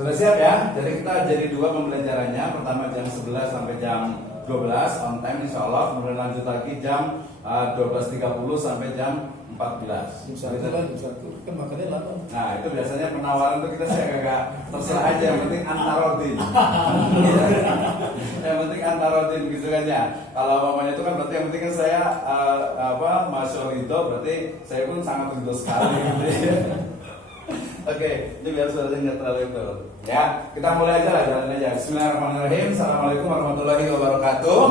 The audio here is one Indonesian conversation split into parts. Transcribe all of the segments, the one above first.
Sudah siap ya? Jadi kita jadi dua pembelajarannya. Pertama jam 11 sampai jam 12 on time insya Allah. Kemudian lanjut lagi jam 12.30 sampai jam 14. Kan makannya lama. Nah itu biasanya penawaran tuh kita saya agak terserah aja. Yang penting antarodin. Yang penting antarodin gitu kan ya. Kalau mamanya itu kan berarti yang penting kan saya Masya Ridho, berarti saya pun sangat ridho sekali gitu ya. Oke, itu biar suaranya nggak terlalu itu. Ya, kita mulai aja lah, jalan aja. Bismillahirrahmanirrahim. Assalamualaikum warahmatullahi wabarakatuh.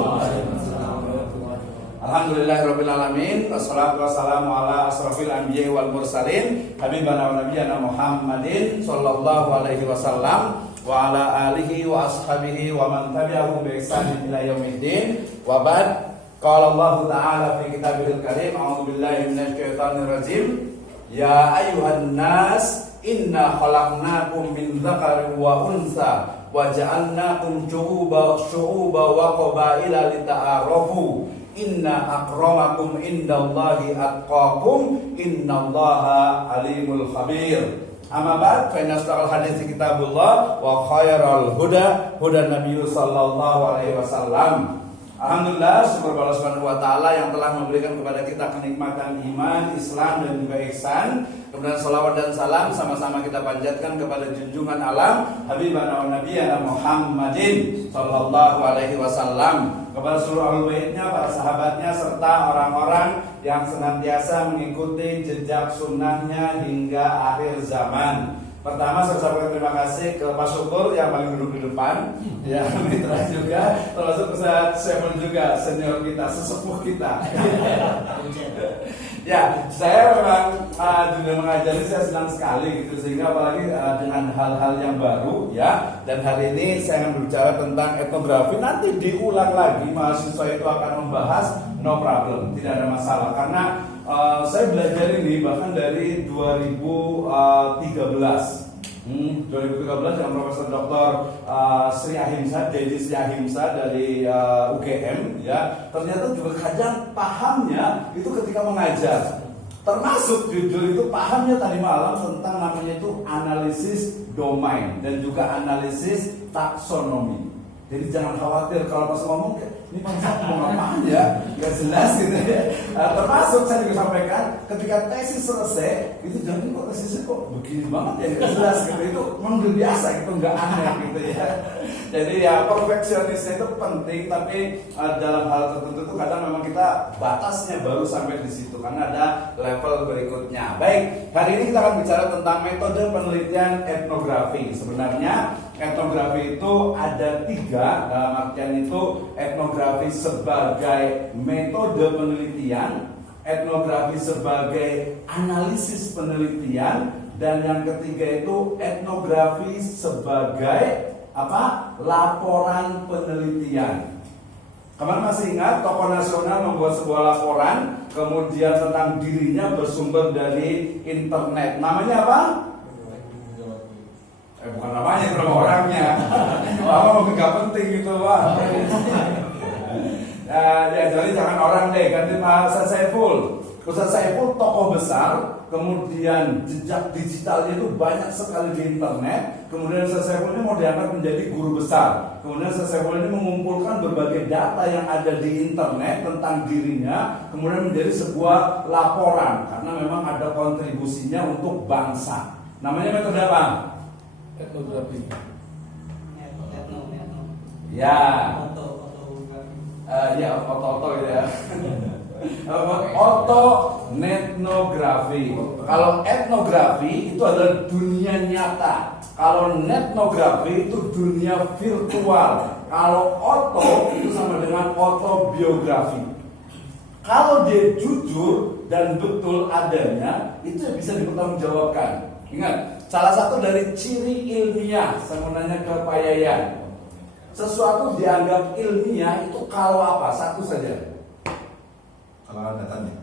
Alhamdulillahirabbil alamin. Wassalatu wassalamu ala asrofil anbiya'i wal mursalin habibana wa nabiyyana Muhammadin sallallahu alaihi wasallam wa ala alihi wa ashabihi wa man tabi'ahum bi ihsanin ila yaumiddin. Wa ba'd. Qala Allah ta'ala fi kitabihil karim, a'udzu billahi minasy syaithanir rajim. Ya ayyuhan nas, inna khalaqnakum min dzakarin wa unsa wa ja'alnakum syu'uba wa qabaila lita'arafu. Inna akramakum indallahi atqakum, innallaha alimul khabir. Amma ba'd, fa inna asdaqal hadiits kitabullah wa khairal huda Nabi sallallahu alaihi wasallam. Alhamdulillah, syukur kepada Allah Subhanahu wa taala yang telah memberikan kepada kita kenikmatan iman, Islam dan juga ihsan. Kemudian salawat dan salam sama-sama kita panjatkan kepada junjungan alam habibana wa nabiyana Muhammadin sallallahu alaihi wasallam, kepada seluruh ahlul baitnya, para sahabatnya serta orang-orang yang senantiasa mengikuti jejak sunnahnya hingga akhir zaman. Pertama saya ucapkan terima kasih ke Pak Syukur yang paling duduk di depan, ya mitra juga, termasuk Ustaz Syeful juga, senior kita, sesepuh kita. Ya, saya memang juga mengajari, saya senang sekali gitu, sehingga apalagi dengan hal-hal yang baru ya. Dan hari ini saya akan berbicara tentang etnografi. Nanti diulang lagi, mahasiswa itu akan membahas, no problem, tidak ada masalah, karena saya belajar ini bahkan dari 2013 dengan Profesor Dr. Sri Ahimsa, Dedi Sri Ahimsa dari UGM ya. Ternyata juga kadang pahamnya itu ketika mengajar, termasuk jujur itu pahamnya tadi malam tentang namanya itu analisis domain dan juga analisis taksonomi. Jadi jangan khawatir kalau pas ngomong ini Pak ngomong apaan ya, nggak jelas gitu ya. Termasuk saya juga sampaikan ketika tesis selesai itu jangan kok tesisnya kok begini banget ya, nggak jelas gitu. Itu memang biasa gitu, nggak aneh gitu ya. Jadi ya perfeksionisnya itu penting, tapi dalam hal tertentu itu kadang memang kita batasnya baru sampai di situ karena ada level berikutnya. Baik, hari ini kita akan bicara tentang metode penelitian etnografi. Sebenarnya etnografi itu ada 3, dalam artian itu etnografi sebagai metode penelitian, etnografi sebagai analisis penelitian, dan yang ketiga itu etnografi sebagai laporan penelitian. Kemarin masih ingat tokoh nasional membuat sebuah laporan, kemudian tentang dirinya bersumber dari internet. Namanya apa? Bukan namanya, itu nama orangnya. Mungkin gak penting gitu Pak. Ya jadi jangan orang deh, ganti Pak Ustaz Saiful. Ustaz Saiful tokoh besar, kemudian jejak digitalnya itu banyak sekali di internet. Kemudian Ustaz Saiful ini mau diangkat menjadi guru besar. Kemudian Ustaz Saiful ini mengumpulkan berbagai data yang ada di internet tentang dirinya, kemudian menjadi sebuah laporan karena memang ada kontribusinya untuk bangsa. Namanya metode apa? Etnografi. Ya. Ya, foto ya. Otonetnografi. Kalau etnografi itu adalah dunia nyata. Kalau netnografi itu dunia virtual. Kalau oto itu sama dengan autobiografi. Kalau dia jujur dan betul adanya, itu bisa dipertanggungjawabkan. Ingat, salah satu dari ciri ilmiah, saya mau nanya ke Pak Yayan, sesuatu dianggap ilmiah itu kalau apa? Satu saja. Kalau ada datanya.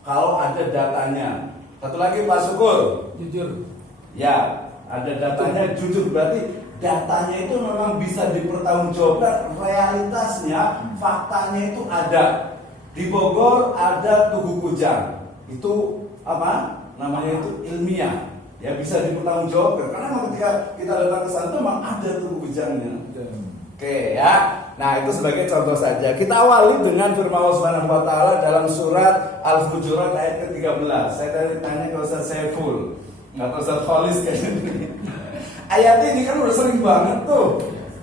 Kalau ada datanya. Satu lagi Pak Syukur. Jujur. Ya, ada datanya jujur. Berarti datanya itu memang bisa dipertanggungjawabkan. Realitasnya, faktanya itu ada. Di Bogor ada Tugu Kujang. Itu apa? Namanya itu ilmiah. ya bisa dipertanggungjawabkan. Karena memang ketika kita datang ke sana itu memang ada tuh kebijakannya. Oke ya. Nah, itu sebagai contoh saja. Kita awali dengan firman Allah Subhanahu wa taala dalam surat Al-Hujurat ayat ke-13. Saya tadi tanya ke Ustaz Saiful, enggak tahu Ustaz Khalis kayaknya. Ayat ini kan udah sering banget tuh.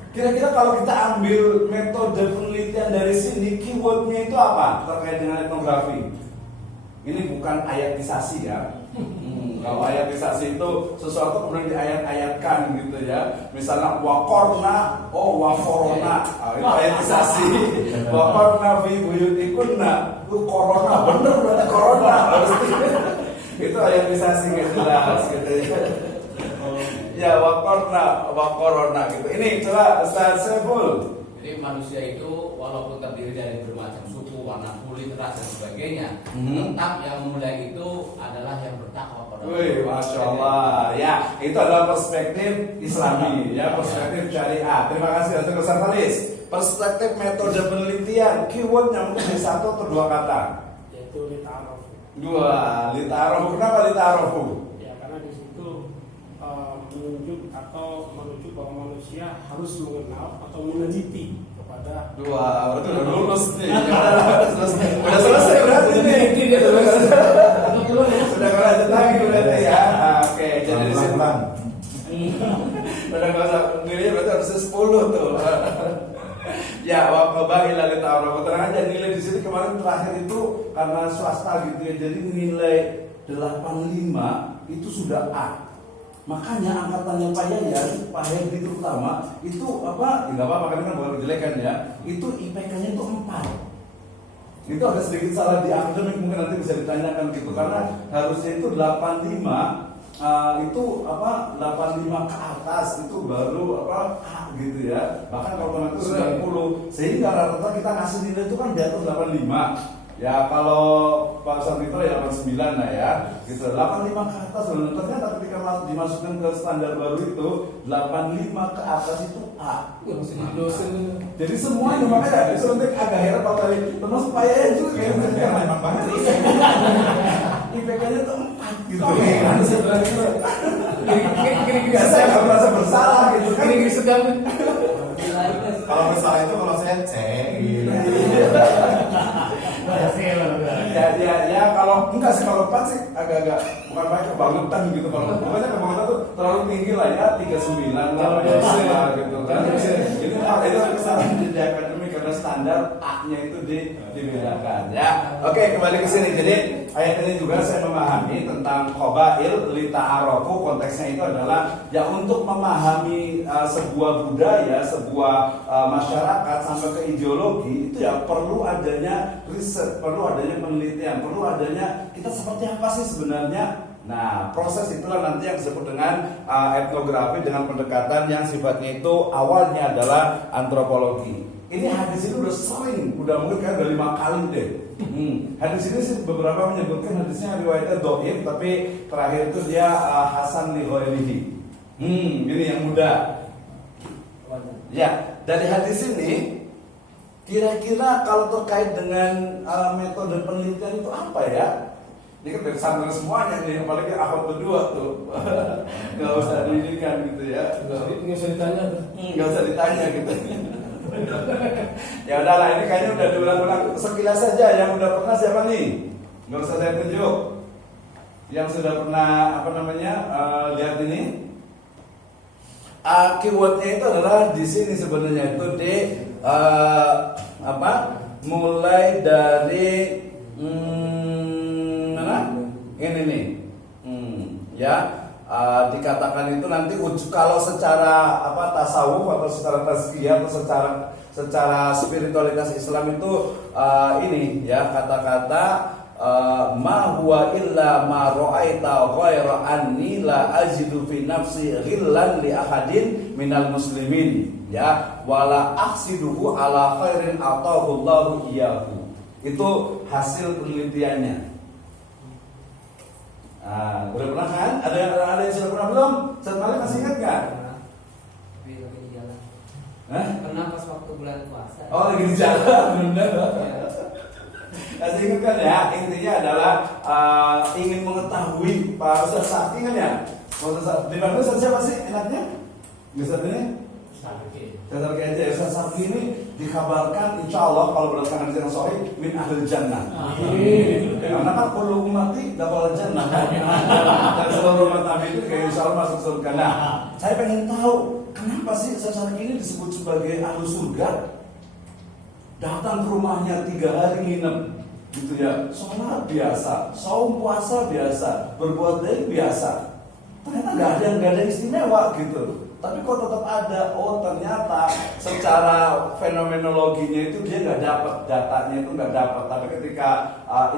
Kira-kira kalau kita ambil metode penelitian dari sini, keywordnya itu apa terkait dengan etnografi? Ini bukan ayatisasi ya. Kalau ayatisasi itu sesuatu kemudian diayat-ayatkan gitu ya. Misalnya wakorna, wakorona, itu ayatisasi. Wakorna fi buyutikunna, itu corona, bener berarti corona. Itu ayatisasi nggak jelas gitu ya. Ya wakorona gitu. Ini coba Ustaz Saiful. Jadi manusia itu walaupun terdiri dari bermacam suku, warna kulit, ras dan sebagainya, tetap yang mulai itu adalah yang bertakwa pada Allah. Wih, masya Allah. Ya, itu adalah perspektif Islami, ya perspektif syariah. Terima kasih Ustaz Khalis. Perspektif metode penelitian, keywordnya mungkin satu atau dua kata. Yaitu lita'arofu. Dua, lita'arofu. Kenapa lita'arofu? Ya, karena di situ menunjuk atau merujuk bahwa manusia harus mengenal atau meneliti kepada Dua, berarti udah lulus nih. Udah selesai berarti nih. Sudah nggak lanjut lagi berarti ya. Oke, jadi di sini udah nggak usah nilai berarti harus 10 tuh. Ya, waqaba ila lita'arofu. Tenang aja, nilai di sini kemarin terakhir itu karena swasta gitu ya. Jadi nilai 85 itu sudah A. Makanya angkatannya Pak Yayan, Pak Hendy terutama itu apa? Tidak apa-apa karena kan bukan kejelekan ya. Itu IPK-nya itu 4. Itu ada sedikit salah di akademik, mungkin nanti bisa ditanyakan gitu karena harusnya itu 85 itu apa 85 ke atas itu baru apa A gitu ya. Bahkan kalau itu 90 sehingga rata-rata kita ngasih nilai itu kan di atas 85. Ya kalau Pak Sabito ya 89 lah ya gitu 85 ke atas loh. Ternyata ketika dimasukkan ke standar baru itu 85 ke atas itu A. Jadi semuanya makanya itu nanti agak heran Pak Tali termasuk Pak Yayan juga kayaknya memang banget IPK-nya tuh 4 gitu kira-kira saya nggak merasa bersalah gitu kan sedang Kalau bersalah itu kalau saya cek gitu. Ya kalau enggak sih kalau 4 sih agak-agak bukan banyak kebangetan gitu kalau pokoknya kebangetan tuh terlalu tinggi lah ya 39 lah ya gitu kan. Itu kesalahan di akademik karena standar A-nya itu dibedakan ya. Oke, kembali ke sini. Jadi ayat ini juga saya memahami tentang qabail lita'arofu, konteksnya itu adalah ya untuk memahami sebuah budaya, sebuah masyarakat sampai ke ideologi itu ya perlu adanya riset, perlu adanya penelitian, perlu adanya kita seperti apa sih sebenarnya. Nah, proses itulah nanti yang disebut dengan etnografi dengan pendekatan yang sifatnya itu awalnya adalah antropologi. Ini hadis ini udah sering, udah mungkin kan udah 5 kali deh. Hadis ini sih beberapa menyebutkan hadisnya riwayatnya dhaif, tapi terakhir itu dia hasan li ghairihi. Ini yang mudah. Ya, dari hadis ini kira-kira kalau terkait dengan metode penelitian itu apa ya? Ini kan dari santri semuanya nih, apalagi akhwat berdua tuh. Gak usah didikan gitu ya. Nggak usah ditanya. Gak usah ditanya gitu. Ya udahlah, ini kayaknya udah diulang-ulang sekilas saja. Yang udah pernah siapa nih? Gak usah saya tunjuk. Yang sudah pernah lihat ini. Keywordnya itu adalah di sini sebenarnya itu di mulai dari ini nih, dikatakan itu nanti kalau secara tasawuf atau secara tazkiyah atau secara spiritualitas Islam itu ini ya kata-kata ma huwa illa ma ra'aita ghaira anni la ajidu fi nafsi ghillan li ahadin minal muslimin ya wala ahsiduhu ala khairin atahu Allahu iyyahu. Itu hasil penelitiannya. Udah pernah kan? Ada yang sudah pernah belum? Ustaz Malik masih ingat nggak? Tapi lagi di jalan. Pernah pas waktu bulan puasa. Oh lagi di jalan, benar. Masih ingat kan ya? Intinya adalah ingin mengetahui Pak Ustaz Sakti kan ya? Di mana siapa sih enaknya? Ustaz ini? Ustaz aja ya. Ustaz ini dikabarkan insya Allah kalau berdasarkan hadis yang sahih min ahlil jannah. Karena kan kullu ummati dakhala jannah. Dan seluruh umat Nabi itu kayak insya Allah masuk surga. Nah, saya pengen tahu kenapa sih Ustaz ini disebut sebagai ahli surga? Datang ke rumahnya 3 hari nginep, gitu ya. Sholat biasa, saum puasa biasa, berbuat baik biasa. Ternyata nggak ada istimewa gitu. Tapi kok tetap ada. Oh ternyata secara fenomenologinya itu dia nggak dapat, datanya itu nggak dapat. Tapi ketika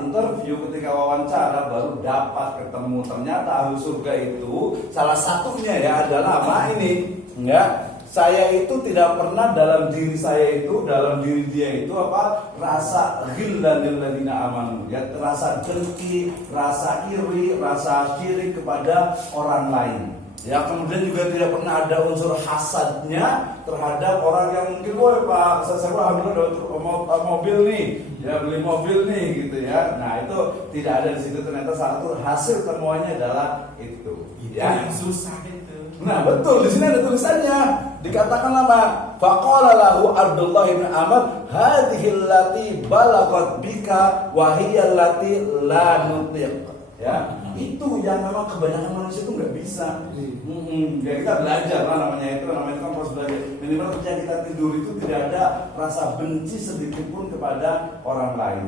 interview, ketika wawancara baru dapat ketemu. Ternyata ahli surga itu salah satunya ya adalah apa ini? Ya, saya itu tidak pernah dalam diri saya itu, dalam diri dia itu apa? Rasa ghillan lil ladzina amanu. Ya, rasa dengki, rasa iri, rasa syirik kepada orang lain. Ya, kemudian juga tidak pernah ada unsur hasadnya terhadap orang yang mungkin, woi Pak, saya alhamdulillah dapat mobil nih, ya beli mobil nih gitu ya. Nah itu tidak ada di situ. Ternyata satu hasil temuannya adalah itu. Ya. Yang susah itu. Nah betul, di sini ada tulisannya. Dikatakan apa? Faqala lahu Abdullah bin Amr, hadhihi allati balaghat bika wa hiya allati la nutiq. Ya, itu yang memang kebanyakan manusia itu nggak bisa. Ya kita belajar lah namanya kan proses belajar. Minimal ketika kita tidur itu tidak ada rasa benci sedikit pun kepada orang lain.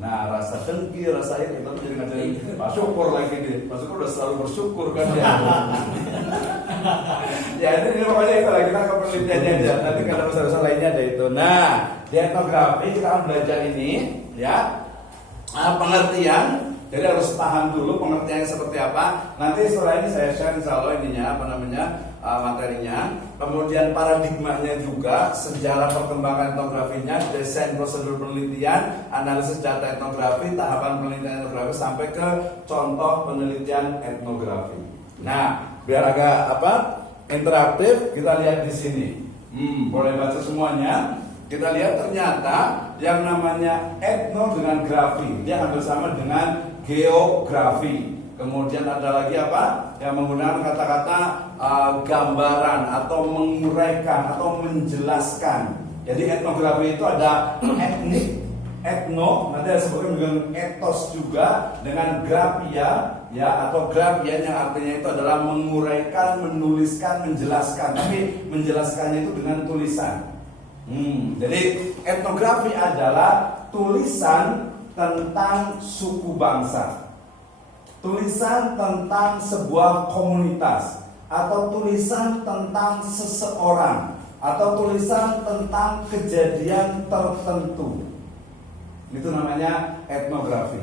Nah, rasa dengki, rasa itu kita jadi ngajarin Pak Syukur lagi nih. Pak Syukur udah selalu bersyukur kan ya. Ya ini pokoknya itu lah, kita ke penelitiannya aja. Nanti kalau usaha-usaha lainnya ada itu. Nah, di etnografi kita akan belajar ini ya pengertian. Jadi harus paham dulu pengertiannya seperti apa. Nanti setelah ini saya share insya Allah ininya materinya. Kemudian paradigmanya juga, sejarah perkembangan etnografinya, desain prosedur penelitian, analisis data etnografi, tahapan penelitian etnografi sampai ke contoh penelitian etnografi. Nah, biar agak interaktif, kita lihat di sini. Boleh baca semuanya. Kita lihat ternyata yang namanya etno dengan grafi dia hampir sama dengan geografi. Kemudian ada lagi apa? Yang menggunakan kata-kata gambaran atau menguraikan atau menjelaskan. Jadi etnografi itu ada etnik, etno, nanti ada sebutkan dengan etos juga, dengan grafia ya, atau grafian yang artinya itu adalah menguraikan, menuliskan, menjelaskan. Tapi menjelaskannya itu dengan tulisan. Jadi etnografi adalah tulisan tentang suku bangsa, tulisan tentang sebuah komunitas, atau tulisan tentang seseorang, atau tulisan tentang kejadian tertentu. Itu namanya etnografi.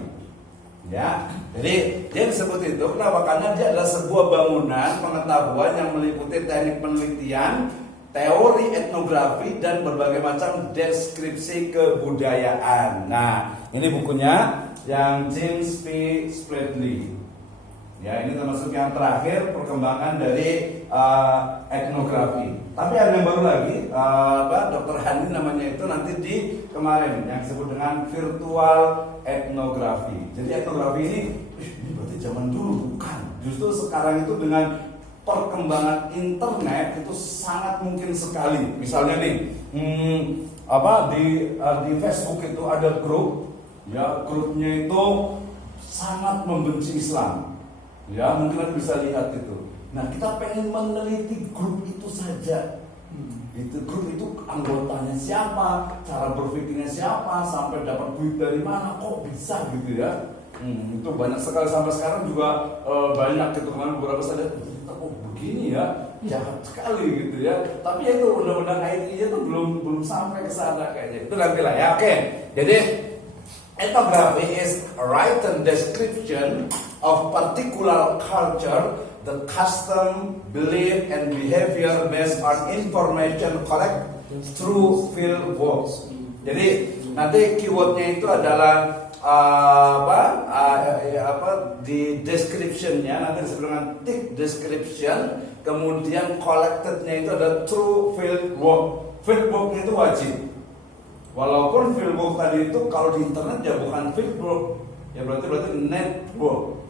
Ya, jadi dia disebut itu kenapa? Karena dia adalah sebuah bangunan pengetahuan yang meliputi teknik penelitian, teori etnografi, dan berbagai macam deskripsi kebudayaan. Nah, ini bukunya yang James P. Spradley. Ya, ini termasuk yang terakhir perkembangan dari etnografi. Tapi ada yang baru lagi, Dr. Hani namanya itu nanti di kemarin yang disebut dengan virtual etnografi. Jadi etnografi ini berarti zaman dulu bukan. Justru sekarang itu dengan perkembangan internet itu sangat mungkin sekali. Misalnya nih, di Facebook itu ada grup, ya grupnya itu sangat membenci Islam. Ya mungkin Anda bisa lihat itu. Nah kita pengen meneliti grup itu saja. Itu grup itu anggotanya siapa, cara berpikirnya siapa, sampai dapat duit dari mana, kok bisa gitu ya. Itu banyak sekali sampai sekarang juga banyak gitu. Kemarin beberapa saya lihat, oh begini ya, jahat sekali gitu ya. Tapi ya itu undang-undang IT-nya itu belum sampai ke sana kayaknya. Itu nanti lah ya. Oke. Jadi ethnography is a written description of particular culture, the custom, belief, and behavior based on information collected through field work. Jadi nanti keywordnya itu adalah di description-nya nanti disebut dengan thick description, kemudian collected-nya itu ada through field work. Field work-nya itu wajib. Walaupun field work tadi itu kalau di internet ya bukan field work, ya berarti network.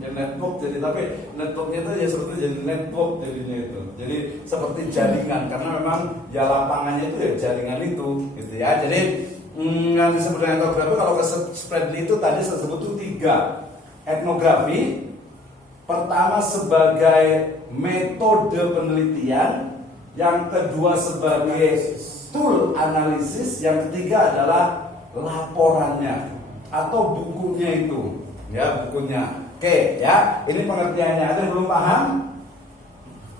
Ya network jadi, tapi networknya itu ya seperti jadi network jadinya itu. Jadi seperti jaringan karena memang ya lapangannya itu ya jaringan itu gitu ya. Jadi yang disebut dengan etnografi kalau ke Spradley itu tadi saya sebut itu 3. Etnografi pertama sebagai metode penelitian, yang kedua sebagai tool analisis, yang ketiga adalah laporannya atau bukunya itu, ya bukunya. Oke, ya ini pengertiannya. Ada yang belum paham?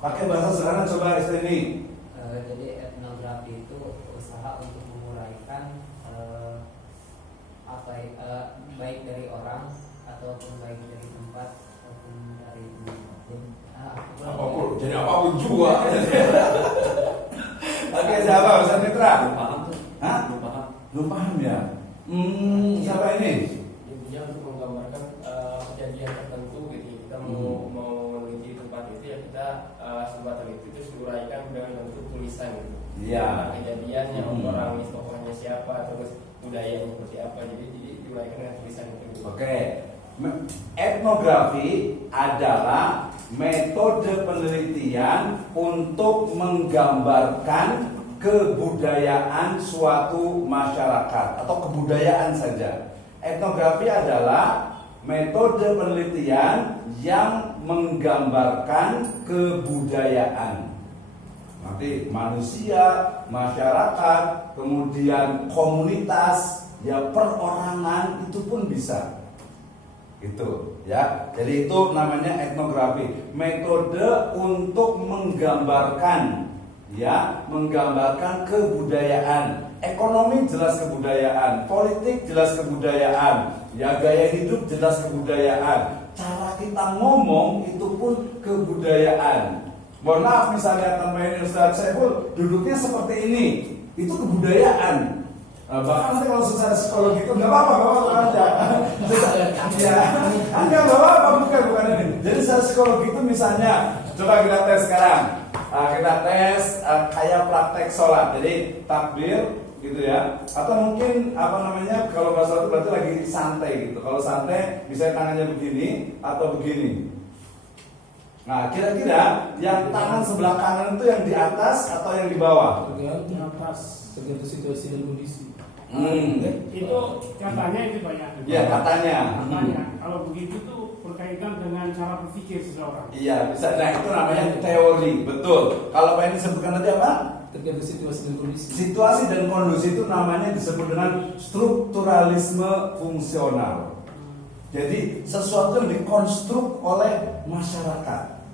Pakai bahasa sederhana coba ini. Jadi etnografi itu usaha untuk menguraikan baik dari orang ataupun baik dari tempat ataupun dari apapun, jadi apapun juga. Oke, siapa? Ustaz Mitra? Belum paham tuh. Hah? Belum paham ya? Siapa ini? Intinya untuk menggambarkan kejadian tertentu gitu. Kita mau meneliti tempat itu ya kita sempat teliti itu diuraikan dengan bentuk tulisan gitu. Iya. Kejadian yang orang ini tokohnya siapa, terus budayanya seperti apa. Jadi diuraikan dengan tulisan itu. Gitu. Oke. Etnografi adalah metode penelitian untuk menggambarkan kebudayaan suatu masyarakat atau kebudayaan saja. Etnografi adalah metode penelitian yang menggambarkan kebudayaan. Nanti manusia, masyarakat, kemudian komunitas, ya perorangan itu pun bisa. Itu ya. Jadi itu namanya etnografi, metode untuk menggambarkan, ya, menggambarkan kebudayaan. Ekonomi jelas kebudayaan, politik jelas kebudayaan, ya gaya hidup jelas kebudayaan, cara kita ngomong itu pun kebudayaan. Mohon maaf misalnya teman Ustaz Saiful duduknya seperti ini, itu kebudayaan. Bahkan nanti kalau secara psikologi itu nggak apa-apa aja. Ya, nggak apa-apa, bukan ini. Jadi secara psikologi itu misalnya, coba kita tes sekarang. Kita tes kayak praktek sholat. Jadi takbir, gitu ya. Atau mungkin apa namanya kalau bahasa itu berarti lagi santai gitu. Kalau santai, bisa tangannya begini atau begini. Nah, kira-kira yang tangan sebelah kanan itu yang di atas atau yang di bawah? Di atas. Tergantung situasi dan kondisi. Itu katanya itu banyak. Ya katanya. Kalau begitu tuh berkaitan dengan cara berpikir seseorang. Iya bisa. Nah itu namanya teori, betul. Kalau pengen disebutkan nanti apa? Tergantung situasi dan kondisi. Situasi dan kondisi itu namanya disebut dengan strukturalisme fungsional. Jadi sesuatu yang dikonstruk oleh masyarakat.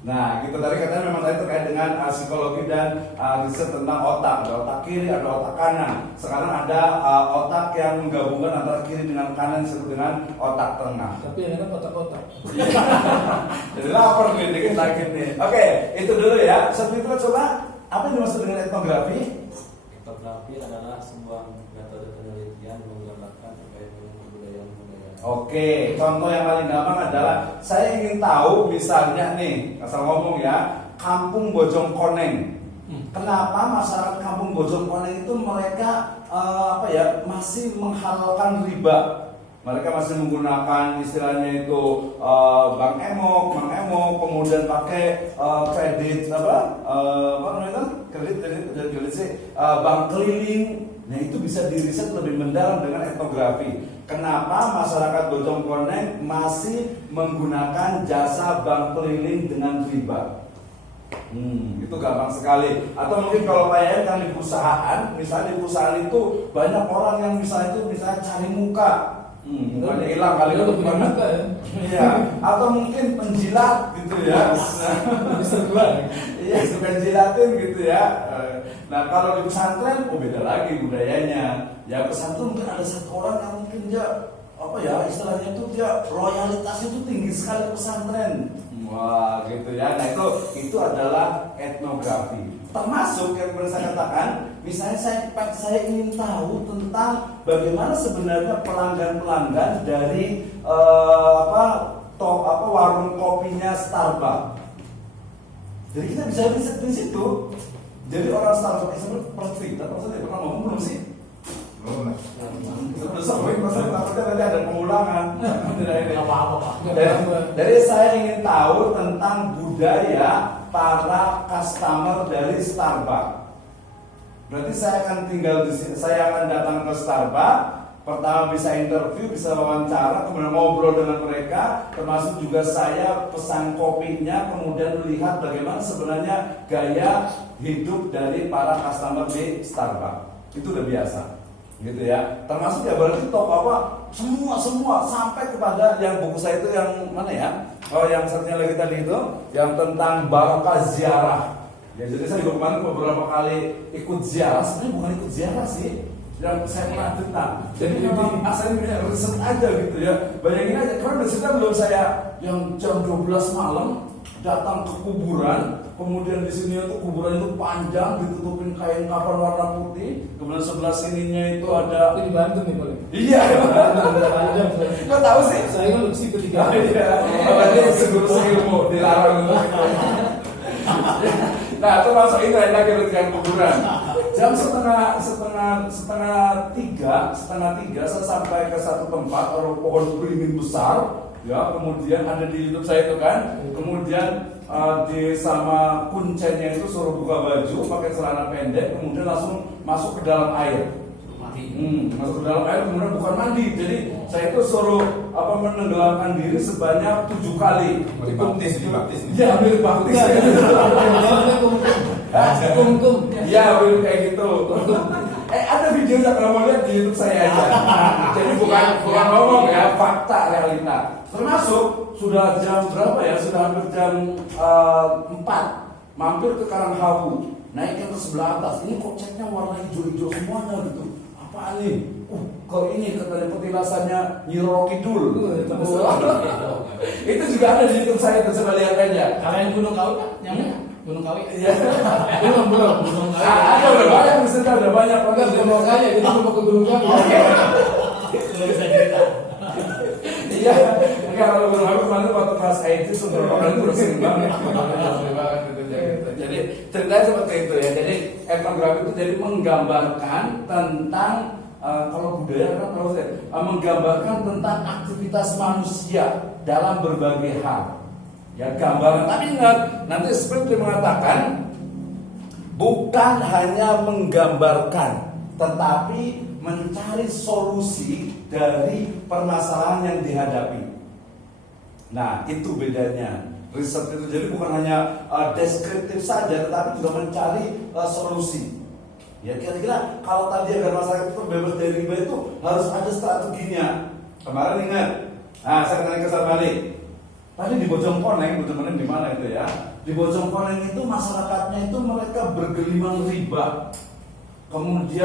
Nah, gitu tadi katanya memang tadi terkait dengan psikologi dan riset tentang otak. Ada otak kiri, ada otak kanan. Sekarang ada otak yang menggabungkan antara kiri dengan kanan disebut dengan otak tengah. Tapi yang ada otak-otak. Jadi lapar nih, dikit lagi nih. Oke, itu dulu ya. Sebelum coba, apa yang dimaksud dengan etnografi? Etnografi adalah sebuah metode penelitian menggambarkan terkait dengan kebudayaan. Oke, contoh yang paling gampang adalah saya ingin tahu misalnya nih, asal ngomong ya, Kampung Bojongkoneng. Kenapa masyarakat Kampung Bojongkoneng itu mereka masih menghalalkan riba? Mereka masih menggunakan istilahnya itu bank emok, kemudian pakai kredit bank keliling. Nah itu bisa diriset lebih mendalam dengan etnografi. Kenapa masyarakat Bojongkoneng masih menggunakan jasa bank keliling dengan riba? Itu gampang sekali. Atau mungkin kalau Pak yang di perusahaan, misalnya di perusahaan itu banyak orang yang misalnya cari muka. Mukanya hilang kali itu bukan muka ya. Iya, atau mungkin penjilat gitu ya. Bisa dua. Iya, suka jilatin gitu ya. Nah, kalau di pesantren beda lagi budayanya. Ya pesantren mungkin ada satu orang yang mungkin dia istilahnya itu dia loyalitasnya itu tinggi sekali ke pesantren. Wah, gitu ya. Nah, itu adalah etnografi. Termasuk yang pernah saya katakan, misalnya saya ingin tahu tentang bagaimana sebenarnya pelanggan dari warung kopinya Starbucks. Jadi kita bisa riset di situ. Jadi orang Starbucks itu pernah cerita, pernah ngomong belum sih? Belum lah. Udah sering, masa takutnya nanti ada pengulangan. Tidak ini. Nggak apa-apa Pak. Jadi saya ingin tahu tentang budaya para customer dari Starbucks. Berarti saya akan tinggal di sini, saya akan datang ke Starbucks. Pertama bisa interview, bisa wawancara, kemudian ngobrol dengan mereka, termasuk juga saya pesan kopinya, kemudian melihat bagaimana sebenarnya gaya hidup dari para customer di Starbucks. Itu udah biasa, gitu ya. Termasuk ya berarti top apa, semua sampai kepada yang buku saya itu yang mana ya? Oh, yang satunya lagi tadi itu, yang tentang barakah ziarah. Ya, jadi saya juga kemarin beberapa kali ikut ziarah, sebenarnya bukan ikut ziarah sih, yang saya pernah tentang. Jadi memang asalnya riset aja gitu ya. Bayangin aja, karena di sana belum saya yang jam 12 malam datang ke kuburan, kemudian di sini itu kuburan itu panjang, ditutupin kain kafan warna putih, kemudian sebelah sininya itu ada. Itu di Bandung nih paling. Iya. Kau tahu sih? Saya kan lu situ tiga. Iya. Makanya ilmu dilarang itu. Nah, itu masuk itu lagi dengan kuburan. Jam setengah tiga saya sampai ke satu tempat, ada pohon beringin besar, ya. Kemudian ada di YouTube saya itu kan. Kemudian di sama kuncennya itu suruh buka baju, pakai celana pendek, kemudian langsung masuk ke dalam air. Masuk ke dalam air, kemudian bukan mandi. Jadi saya itu suruh menenggelamkan diri sebanyak 7 kali. Dibaptis. Ya, mirip baptis. Kum. Iya, mirip kayak gitu. Ada videonya kalau mau lihat di YouTube saya aja. Jadi bukan ngomong ya, fakta realita. Termasuk sudah jam berapa ya? Sudah hampir jam 4. Mampir ke Karanghawu, naik ke sebelah atas. Ini kok catnya warna hijau-hijau semuanya gitu. Apaan nih? Kok ini katanya petilasannya Nyi Roro Kidul. Itu juga ada di YouTube saya, coba lihat aja. Kalian Gunung Kawi kan? Yang Gunung Kawi? Iya. Belum. Gunung Kawi. Ada udah banyak di sana, udah banyak. Enggak Gunung Kaya, kita mau ke Gunung Kaya. Belum bisa cerita. Iya. Enggak, kalau Gunung Kawi kemarin waktu kelas IT sudah orang itu sering banget. Jadi ceritanya seperti itu ya. Jadi etnografi itu jadi menggambarkan tentang kalau budaya kan kalau saya menggambarkan tentang aktivitas manusia dalam berbagai hal. Ya, gambaran. Tapi ingat, nanti seperti mengatakan bukan hanya menggambarkan, tetapi mencari solusi dari permasalahan yang dihadapi. Nah, itu bedanya. Riset itu jadi bukan hanya deskriptif saja, tetapi juga mencari solusi. Ya, kira-kira kalau tadi agar masyarakat itu bebas dari riba itu harus ada strateginya. Kemarin ingat, saya tanya ke balik. Tadi di Bojongkoneng di mana itu ya? Di Bojongkoneng itu masyarakatnya itu mereka bergelimang riba. Kemudian